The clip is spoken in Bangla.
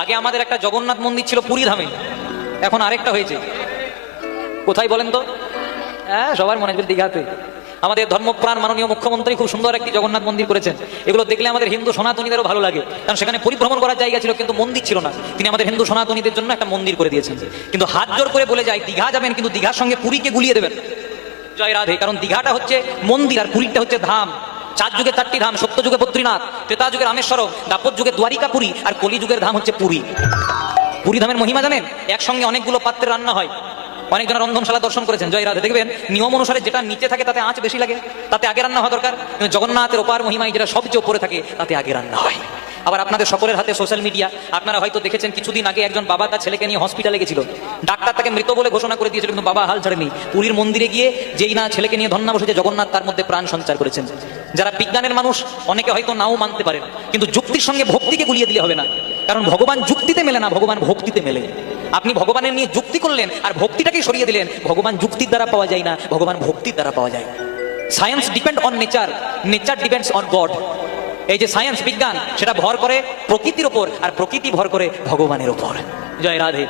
আগে আমাদের একটা জগন্নাথ মন্দির ছিল পুরী ধামে, এখন আরেকটা হয়েছে কোথায় বলেন তো? হ্যাঁ, সবার মনে আছে দীঘাতে। আমাদের ধর্মপ্রাণ মাননীয় মুখ্যমন্ত্রী খুব সুন্দর একটি জগন্নাথ মন্দির করেছেন। এগুলো দেখলে আমাদের হিন্দু সনাতনীদেরও ভালো লাগে, কারণ সেখানে পরিভ্রমণ করার জায়গা ছিল কিন্তু মন্দির ছিল না। তিনি আমাদের হিন্দু সনাতনীদের জন্য একটা মন্দির করে দিয়েছেন। কিন্তু হাত জোর করে বলে যায় দীঘা যাবেন, কিন্তু দীঘার সঙ্গে পুরীকে গুলিয়ে দেবেন। জয় রাধে। কারণ দীঘাটা হচ্ছে মন্দির আর পুরীটা হচ্ছে ধাম। 4 যুগে 4টি ধাম, সত্য যুগে বদ্রীনাথ, ত্রেতা যুগে রামেশ্বরম, দ্বাপর যুগে দ্বারিকাপুরী, আর কলি যুগের ধাম হচ্ছে পুরী। পুরী ধামের মহিমা জানেন? একসঙ্গে অনেকগুলো পাত্রে রান্না হয়। অনেকজন রন্ধনশালা দর্শন করেছেন, জয় রাধে। দেখবেন নিয়ম অনুসারে যেটা নিচে থাকে তাতে আঁচ বেশি লাগে, তাতে আগে রান্না হওয়া দরকার। কিন্তু জগন্নাথের অপার মহিমায় যেটা সবচেয়ে উপরে থাকে তাতে আগে রান্না হয়। আবার আপনাদের সকলের হাতে সোশ্যাল মিডিয়া, আপনারা হয়তো দেখেছেন কিছুদিন আগে একজন বাবা তার ছেলেকে নিয়ে হসপিটালে গেছিল। ডাক্তার তাকে মৃত বলে ঘোষণা করে দিয়েছিল, কিন্তু বাবা হাল ছাড়েনি। পুরীর মন্দিরে গিয়ে যেই না ছেলেকে নিয়ে ধন্যা বসেছে, জগন্নাথ তার মধ্যে প্রাণ সঞ্চার করেছেন। যারা বিজ্ঞানের মানুষ অনেকে হয়তো নাও মানতে পারেন, কিন্তু যুক্তির সঙ্গে ভক্তিকে গুলিয়ে দিলে হবে না। কারণ ভগবান যুক্তিতে মেলে না, ভগবান ভক্তিতে মেলে। আপনি ভগবানের নিয়ে যুক্তি করলেন আর ভক্তিটাকে সরিয়ে দিলেন। ভগবান যুক্তির দ্বারা পাওয়া যায় না, ভগবান ভক্তির দ্বারা পাওয়া যায়। Science depend on nature, nature depends on god. এই যে সায়েন্স বিজ্ঞান, সেটা ভর করে প্রকৃতির ওপর, আর প্রকৃতি ভর করে ভগবানের ওপর। জয় রাধে।